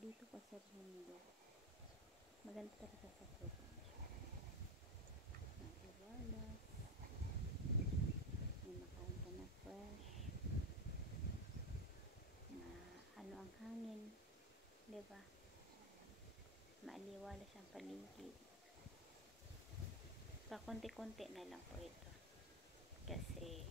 dito pa sa bundok. Maganda talaga sa probinsya. Maliwalas. May makain ka na fresh. Ano ang hangin. Diba? Maliwalas ang paligid. Pakunti-kunti na lang po ito. Kasi